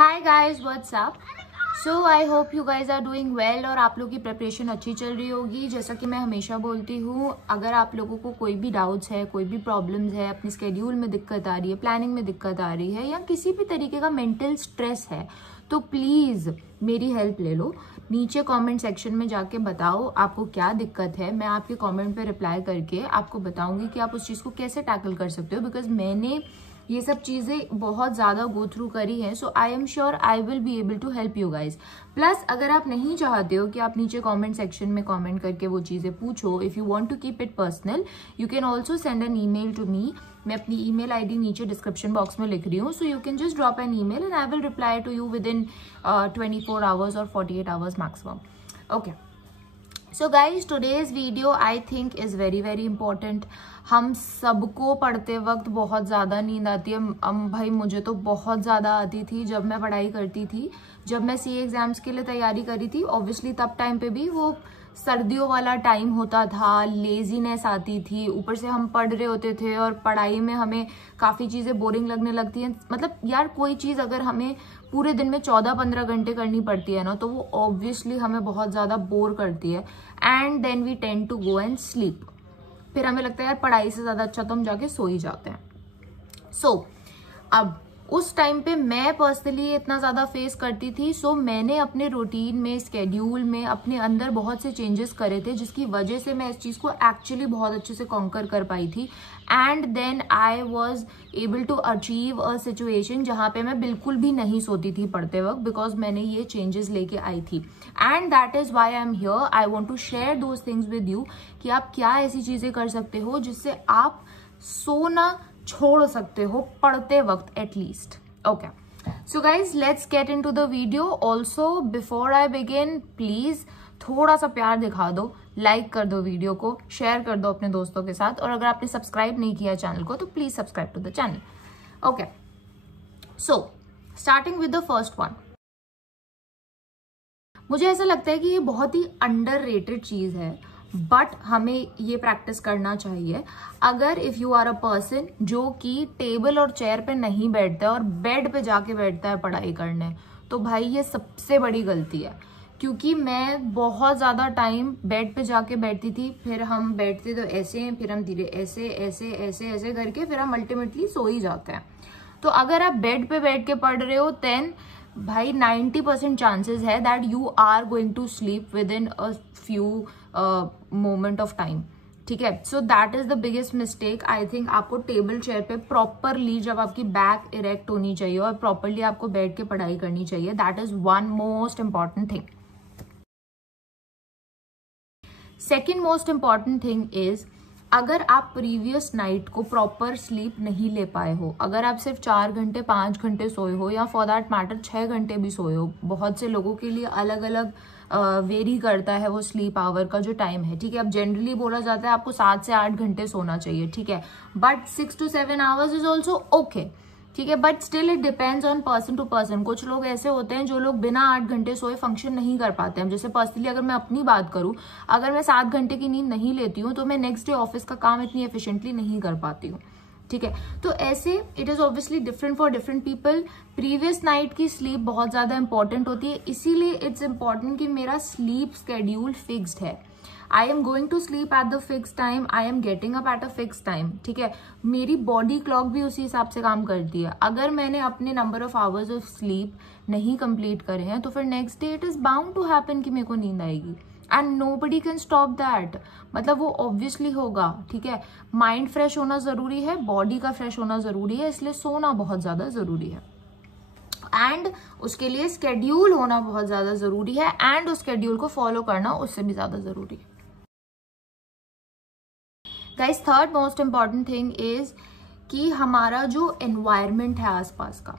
Hi guys, what's up. So I hope you guys are doing well और आप लोगों की प्रिपरेशन अच्छी चल रही होगी। जैसा कि मैं हमेशा बोलती हूँ, अगर आप लोगों को कोई भी डाउट्स है, कोई भी प्रॉब्लम्स है, अपनी स्केड्यूल में दिक्कत आ रही है, प्लानिंग में दिक्कत आ रही है या किसी भी तरीके का मेंटल स्ट्रेस है, तो प्लीज़ मेरी हेल्प ले लो। नीचे कमेंट सेक्शन में जाके बताओ आपको क्या दिक्कत है। मैं आपके कमेंट पे रिप्लाई करके आपको बताऊंगी कि आप उस चीज़ को कैसे टैकल कर सकते हो, बिकॉज मैंने ये सब चीज़ें बहुत ज़्यादा गो थ्रू करी हैं। So I am sure I will be able to help you guys. Plus अगर आप नहीं चाहते हो कि आप नीचे कमेंट सेक्शन में कमेंट करके वो चीज़ें पूछो, if you want to keep it personal, you can also send an email to me. मैं अपनी ईमेल आईडी नीचे डिस्क्रिप्शन बॉक्स में लिख रही हूँ, so you can just drop an email and I will reply to you within 24 hours और 48 hours maximum. Okay, so guys today's video I think is very very important. हम सबको पढ़ते वक्त बहुत ज़्यादा नींद आती है। भाई मुझे तो बहुत ज़्यादा आती थी जब मैं पढ़ाई करती थी। जब मैं सीए एग्जाम्स के लिए तैयारी करी थी, ऑब्वियसली तब टाइम पे भी वो सर्दियों वाला टाइम होता था, लेजीनेस आती थी, ऊपर से हम पढ़ रहे होते थे और पढ़ाई में हमें काफ़ी चीज़ें बोरिंग लगने लगती हैं। मतलब यार, कोई चीज़ अगर हमें पूरे दिन में 14-15 घंटे करनी पड़ती है ना, तो वो ऑब्वियसली हमें बहुत ज़्यादा बोर करती है। And then we tend to go and sleep. फिर हमें लगता है यार पढ़ाई से ज़्यादा अच्छा तो हम जाके सो ही जाते हैं। सो अब उस टाइम पे मैं पर्सनली इतना ज़्यादा फेस करती थी। सो मैंने अपने रूटीन में, स्केड्यूल में, अपने अंदर बहुत से चेंजेस करे थे, जिसकी वजह से मैं इस चीज़ को एक्चुअली बहुत अच्छे से कॉन्कर कर पाई थी। And then I was able to achieve a situation जहाँ पे मैं बिल्कुल भी नहीं सोती थी पढ़ते वक्त, बिकॉज मैंने ये चेंजेस लेके आई थी। And that is why I am here. I want to share those things with you कि आप क्या ऐसी चीज़ें कर सकते हो जिससे आप सोना छोड़ सकते हो पढ़ते वक्त at least. Okay, so guys let's get into the video. Also before I begin, please थोड़ा सा प्यार दिखा दो, लाइक कर दो वीडियो को, शेयर कर दो अपने दोस्तों के साथ, और अगर आपने सब्सक्राइब नहीं किया चैनल को तो please subscribe to the channel. Okay, so starting with the first one. मुझे ऐसा लगता है कि ये बहुत ही अंडररेटेड चीज है, बट हमें ये प्रैक्टिस करना चाहिए। अगर if you are a person जो कि टेबल और चेयर पे नहीं बैठता है और बेड पे जाके बैठता है पढ़ाई करने, तो भाई ये सबसे बड़ी गलती है। क्योंकि मैं बहुत ज़्यादा टाइम बेड पे जाके बैठती थी, फिर हम बैठते तो ऐसे, फिर हम धीरे ऐसे ऐसे ऐसे ऐसे करके फिर हम अल्टीमेटली सो ही जाते हैं। तो अगर आप बेड पे बैठ के पढ़ रहे हो, देन भाई 90% चांसेस है that you are going to sleep within a few moment of time. ठीक है, so that is the biggest mistake I think. आपको टेबल चेयर पे प्रॉपरली, जब आपकी बैक इरेक्ट होनी चाहिए और प्रॉपरली आपको बैठ के पढ़ाई करनी चाहिए, that is one most important thing. Second most important thing is, अगर आप प्रीवियस नाइट को प्रॉपर स्लीप नहीं ले पाए हो, अगर आप सिर्फ 4 घंटे 5 घंटे सोए हो, या फॉर दैट मैटर 6 घंटे भी सोए हो, बहुत से लोगों के लिए अलग अलग वेरी करता है वो स्लीप आवर का जो टाइम है। ठीक है, अब जनरली बोला जाता है आपको 7 से 8 घंटे सोना चाहिए, ठीक है, but 6 to 7 hours is also okay. ठीक है, but still it depends on person to person. कुछ लोग ऐसे होते हैं जो लोग बिना 8 घंटे सोए फंक्शन नहीं कर पाते हैं। जैसे पर्सनली अगर मैं अपनी बात करूं, अगर मैं 7 घंटे की नींद नहीं लेती हूँ तो मैं नेक्स्ट डे ऑफिस का काम इतनी एफिशिएंटली नहीं कर पाती हूँ। ठीक है, तो ऐसे it is obviously different for different people. Previous night की स्लीप बहुत ज्यादा इंपॉर्टेंट होती है, इसीलिए इट्स इंपॉर्टेंट कि मेरा स्लीप स्केड्यूल फिक्स्ड है। I am going to sleep at the fix time, I am getting up at a fix time. ठीक है, मेरी बॉडी क्लॉक भी उसी हिसाब से काम करती है। अगर मैंने अपने number of hours of sleep नहीं कंप्लीट करे हैं, तो फिर next day it is bound to happen कि मेरे को नींद आएगी, and nobody can stop that. मतलब वो ऑब्वियसली होगा। ठीक है, माइंड फ्रेश होना जरूरी है, बॉडी का फ्रेश होना जरूरी है, इसलिए सोना बहुत ज्यादा जरूरी है। एंड उसके लिए स्केड्यूल होना बहुत ज्यादा जरूरी है, एंड उस स्केड्यूल को फॉलो करना उससे भी ज्यादा जरूरी है। Guys, third most important thing is कि हमारा जो एनवायरनमेंट है आसपास का,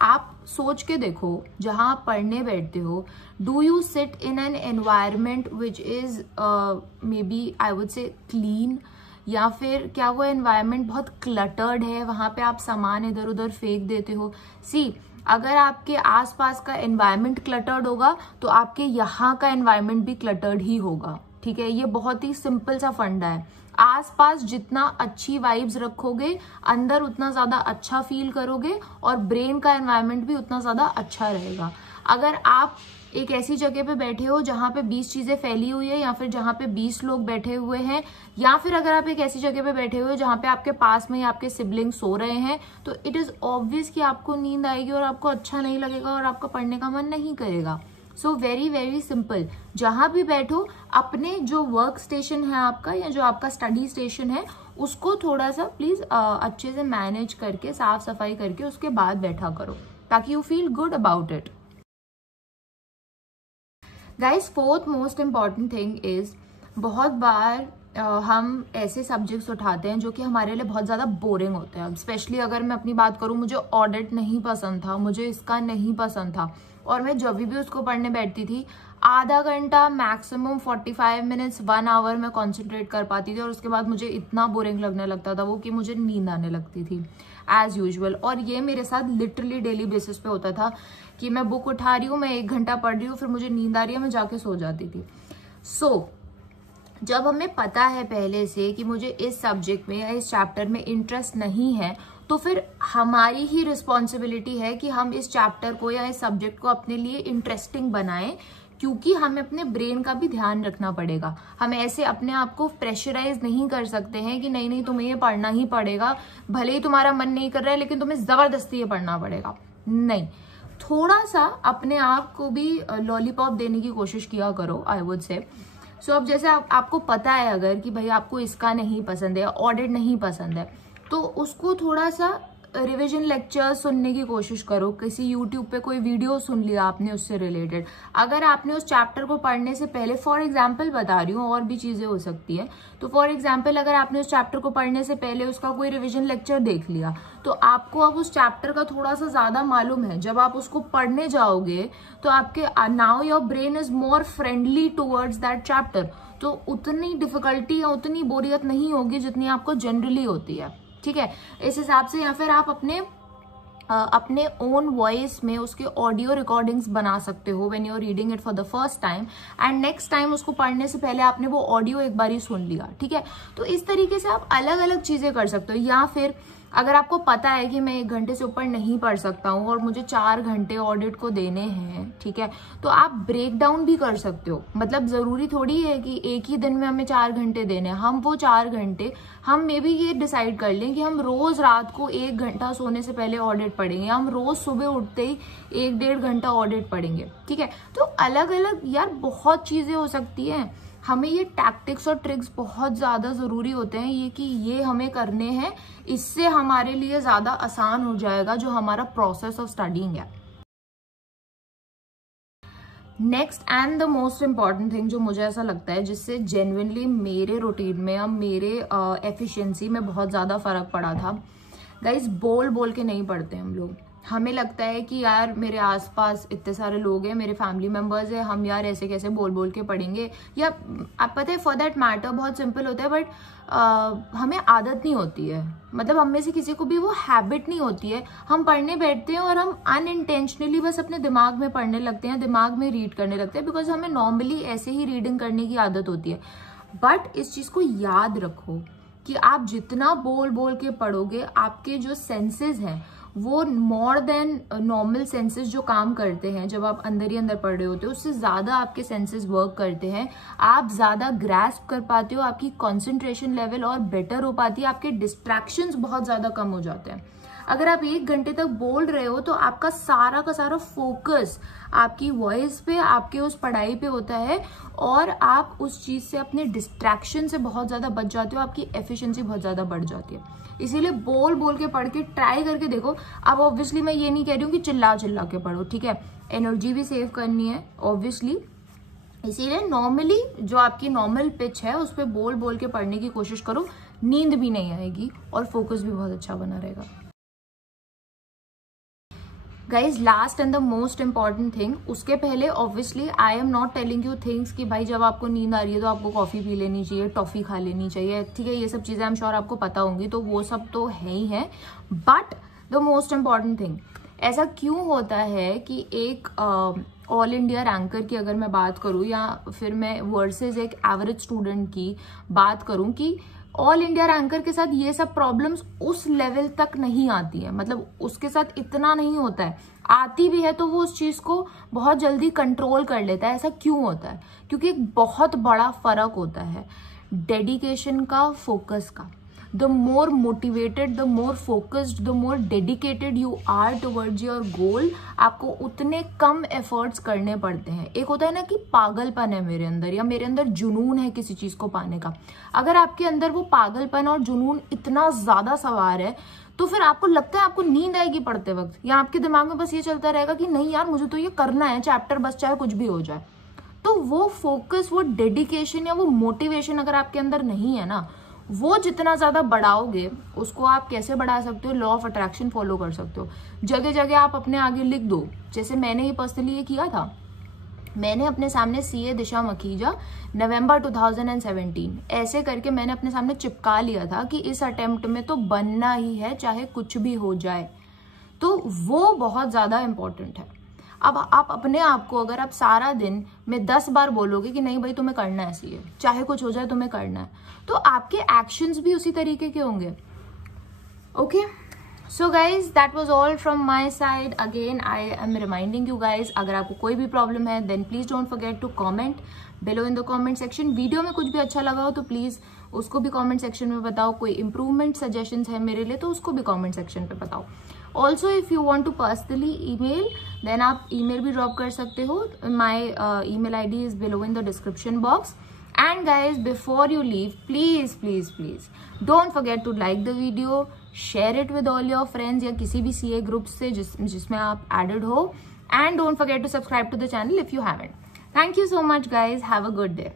आप सोच के देखो, जहां आप पढ़ने बैठते हो, do you sit in an environment which is maybe I would say clean, या फिर क्या वो एनवायरनमेंट बहुत क्लटर्ड है, वहां पे आप सामान इधर उधर फेंक देते हो। सी, अगर आपके आसपास का एनवायरनमेंट क्लटर्ड होगा तो आपके यहाँ का एनवायरनमेंट भी क्लटर्ड ही होगा। ठीक है, ये बहुत ही सिंपल सा फंडा है। आसपास जितना अच्छी वाइब्स रखोगे, अंदर उतना ज्यादा अच्छा फील करोगे और ब्रेन का एनवायरनमेंट भी उतना ज्यादा अच्छा रहेगा। अगर आप एक ऐसी जगह पे बैठे हो जहां पे 20 चीजें फैली हुई है, या फिर जहां पे 20 लोग बैठे हुए हैं, या फिर अगर आप एक ऐसी जगह पे बैठे हुए हो जहां पे आपके पास में आपके सिबलिंग सो रहे हैं, तो इट इज ऑब्वियस कि आपको नींद आएगी और आपको अच्छा नहीं लगेगा और आपका पढ़ने का मन नहीं करेगा। सो वेरी वेरी सिंपल, जहां भी बैठो अपने जो वर्क स्टेशन है आपका या जो आपका स्टडी स्टेशन है उसको थोड़ा सा प्लीज अच्छे से मैनेज करके, साफ सफाई करके उसके बाद बैठा करो, ताकि you feel good about it. Guys, fourth most important thing is, बहुत बार हम ऐसे सब्जेक्ट्स उठाते हैं जो कि हमारे लिए बहुत ज़्यादा बोरिंग होते हैं। स्पेशली अगर मैं अपनी बात करूँ, मुझे ऑडिट नहीं पसंद था, मुझे इसका नहीं पसंद था, और मैं जब भी उसको पढ़ने बैठती थी आधा घंटा मैक्सिमम 45 मिनट्स 1 आवर में कॉन्सेंट्रेट कर पाती थी, और उसके बाद मुझे इतना बोरिंग लगने लगता था वो कि मुझे नींद आने लगती थी एज यूजुअल। और ये मेरे साथ लिटरली डेली बेसिस पे होता था कि मैं बुक उठा रही हूँ, मैं 1 घंटा पढ़ रही हूँ, फिर मुझे नींद आ रही है, मैं जाके सो जाती थी। सो जब हमें पता है पहले से कि मुझे इस सब्जेक्ट में या इस चैप्टर में इंटरेस्ट नहीं है, तो फिर हमारी ही रिस्पॉन्सिबिलिटी है कि हम इस चैप्टर को या इस सब्जेक्ट को अपने लिए इंटरेस्टिंग बनाएं, क्योंकि हमें अपने ब्रेन का भी ध्यान रखना पड़ेगा। हम ऐसे अपने आप को प्रेशराइज नहीं कर सकते हैं कि नहीं नहीं तुम्हें ये पढ़ना ही पड़ेगा, भले ही तुम्हारा मन नहीं कर रहा है लेकिन तुम्हें जबरदस्ती ये पढ़ना पड़ेगा। नहीं, थोड़ा सा अपने आप को भी लॉलीपॉप देने की कोशिश किया करो, आई वुड से। सो अब जैसे आपको पता है अगर कि भाई आपको इसका नहीं पसंद है, ऑडिट नहीं पसंद है, तो उसको थोड़ा सा रिवीजन लेक्चर सुनने की कोशिश करो। किसी यूट्यूब पे कोई वीडियो सुन लिया आपने उससे रिलेटेड। अगर आपने उस चैप्टर को पढ़ने से पहले, फॉर एग्जाम्पल बता रही हूँ, और भी चीजें हो सकती है, तो फॉर एग्जाम्पल अगर आपने उस चैप्टर को पढ़ने से पहले उसका कोई रिवीजन लेक्चर देख लिया, तो आपको अब उस चैप्टर का थोड़ा सा ज्यादा मालूम है। जब आप उसको पढ़ने जाओगे तो आपके now your brain is more friendly towards that chapter, तो उतनी डिफिकल्टी या उतनी बोरियत नहीं होगी जितनी आपको जनरली होती है। ठीक है, इस हिसाब से। या फिर आप अपने ओन वॉइस में उसके ऑडियो रिकॉर्डिंग्स बना सकते हो when you are reading it for the first time, and next time उसको पढ़ने से पहले आपने वो ऑडियो एक बार ही सुन लिया। ठीक है, तो इस तरीके से आप अलग अलग चीजें कर सकते हो। या फिर अगर आपको पता है कि मैं 1 घंटे से ऊपर नहीं पढ़ सकता हूँ और मुझे 4 घंटे ऑडिट को देने हैं, ठीक है, तो आप ब्रेक डाउन भी कर सकते हो। मतलब जरूरी थोड़ी है कि एक ही दिन में हमें 4 घंटे देने हैं। हम वो 4 घंटे हम मे बी ये डिसाइड कर लें कि हम रोज रात को 1 घंटा सोने से पहले ऑडिट पढ़ेंगे, हम रोज सुबह उठते ही 1-1.5 घंटा ऑडिट पढ़ेंगे। ठीक है, तो अलग अलग यार बहुत चीजें हो सकती हैं। हमें ये टैक्टिक्स और ट्रिक्स बहुत ज्यादा जरूरी होते हैं, ये कि ये हमें करने हैं, इससे हमारे लिए ज्यादा आसान हो जाएगा जो हमारा प्रोसेस ऑफ स्टडीइंग है। Next and the most important thing जो मुझे ऐसा लगता है जिससे जेन्युइनली मेरे रूटीन में, अब मेरे एफिशिएंसी में बहुत ज्यादा फर्क पड़ा था, गाइस, बोल बोल के नहीं पढ़ते हम लोग। हमें लगता है कि यार मेरे आसपास इतने सारे लोग हैं, मेरे फैमिली मेंबर्स हैं, हम यार ऐसे कैसे बोल बोल के पढ़ेंगे। या आप पता है, फॉर दैट मैटर बहुत सिंपल होता है, बट हमें आदत नहीं होती है। मतलब हम में से किसी को भी वो हैबिट नहीं होती है। हम पढ़ने बैठते हैं और हम अनइंटेंशनली बस अपने दिमाग में पढ़ने लगते हैं, दिमाग में रीड करने लगते हैं, बिकॉज हमें नॉर्मली ऐसे ही रीडिंग करने की आदत होती है। बट इस चीज को याद रखो कि आप जितना बोल बोल के पढ़ोगे, आपके जो सेंसेस हैं वो मोर देन नॉर्मल सेंसेस जो काम करते हैं जब आप अंदर ही अंदर पढ़ रहे होते हो, उससे ज्यादा आपके सेंसेस वर्क करते हैं। आप ज्यादा ग्रैस्प कर पाते हो, आपकी कंसंट्रेशन लेवल और बेटर हो पाती है, आपके डिस्ट्रैक्शंस बहुत ज्यादा कम हो जाते हैं। अगर आप 1 घंटे तक बोल रहे हो तो आपका सारा का सारा फोकस आपकी वॉइस पे, आपके उस पढ़ाई पे होता है, और आप उस चीज से, अपने डिस्ट्रैक्शन से बहुत ज्यादा बच जाते हो, आपकी एफिशिएंसी बहुत ज्यादा बढ़ जाती है। इसीलिए बोल बोल के पढ़ के ट्राई करके देखो। अब ऑब्वियसली मैं ये नहीं कह रही हूँ कि चिल्ला चिल्ला के पढ़ो, ठीक है, एनर्जी भी सेव करनी है ऑब्वियसली। इसीलिए नॉर्मली जो आपकी नॉर्मल पिच है उस पर बोल बोल के पढ़ने की कोशिश करो, नींद भी नहीं आएगी और फोकस भी बहुत अच्छा बना रहेगा। Guys, last and the most important thing, उसके पहले obviously I am not telling you things कि भाई जब आपको नींद आ रही है तो आपको कॉफी पी लेनी चाहिए, टॉफी खा लेनी चाहिए, ठीक है, ये सब चीजें आई एम श्योर आपको पता होंगी, तो वो सब तो है ही है। But the most important thing, ऐसा क्यों होता है कि एक ऑल इंडिया रैंकर की अगर मैं बात करूं, या फिर मैं वर्सेस एक एवरेज स्टूडेंट की बात करूं, कि ऑल इंडिया रैंकर के साथ ये सब प्रॉब्लम्स उस लेवल तक नहीं आती है, मतलब उसके साथ इतना नहीं होता है। आती भी है तो वो उस चीज को बहुत जल्दी कंट्रोल कर लेता है। ऐसा क्यों होता है? क्योंकि एक बहुत बड़ा फर्क होता है डेडिकेशन का, फोकस का। The more motivated, the more focused, the more dedicated you are towards your goal, आपको उतने कम एफर्ट्स करने पड़ते हैं। एक होता है ना कि पागलपन है मेरे अंदर, या मेरे अंदर जुनून है किसी चीज को पाने का। अगर आपके अंदर वो पागलपन और जुनून इतना ज्यादा सवार है तो फिर आपको लगता है आपको नींद आएगी पढ़ते वक्त, या आपके दिमाग में बस ये चलता रहेगा कि नहीं यार मुझे तो ये करना है चैप्टर, बस चाहे कुछ भी हो जाए। तो वो फोकस, वो डेडिकेशन या वो मोटिवेशन अगर आपके अंदर नहीं है ना, वो जितना ज्यादा बढ़ाओगे, उसको आप कैसे बढ़ा सकते हो? लॉ ऑफ अट्रैक्शन फॉलो कर सकते हो। जगह जगह आप अपने आगे लिख दो, जैसे मैंने ही पर्सनली ये किया था। मैंने अपने सामने सीए दिशा मखीजा नवंबर 2017 ऐसे करके मैंने अपने सामने चिपका लिया था कि इस अटेम्प्ट में तो बनना ही है चाहे कुछ भी हो जाए। तो वो बहुत ज्यादा इंपॉर्टेंट है। अब आप अपने आप को, अगर आप सारा दिन में 10 बार बोलोगे कि नहीं भाई तुम्हें करना है सीए, चाहे कुछ हो जाए तुम्हें करना है, तो आपके एक्शंस भी उसी तरीके के होंगे। Okay, so guys that was all from my side. Again I am reminding you guys, अगर आपको कोई भी प्रॉब्लम है then please don't forget to comment below in the comment section. Video में कुछ भी अच्छा लगा हो तो प्लीज उसको भी कमेंट सेक्शन में बताओ। कोई इंप्रूवमेंट सजेशंस है मेरे लिए तो उसको भी कमेंट सेक्शन पे बताओ। Also if you want to personally email then आप ईमेल भी ड्रॉप कर सकते हो। My email ID is below in the description box. And guys, before you leave, please don't forget to like the video, share it with all your friends या किसी भी CA group से जिसमें आप added हो, and don't forget to subscribe to the channel if you haven't. Thank you so much guys, have a good day.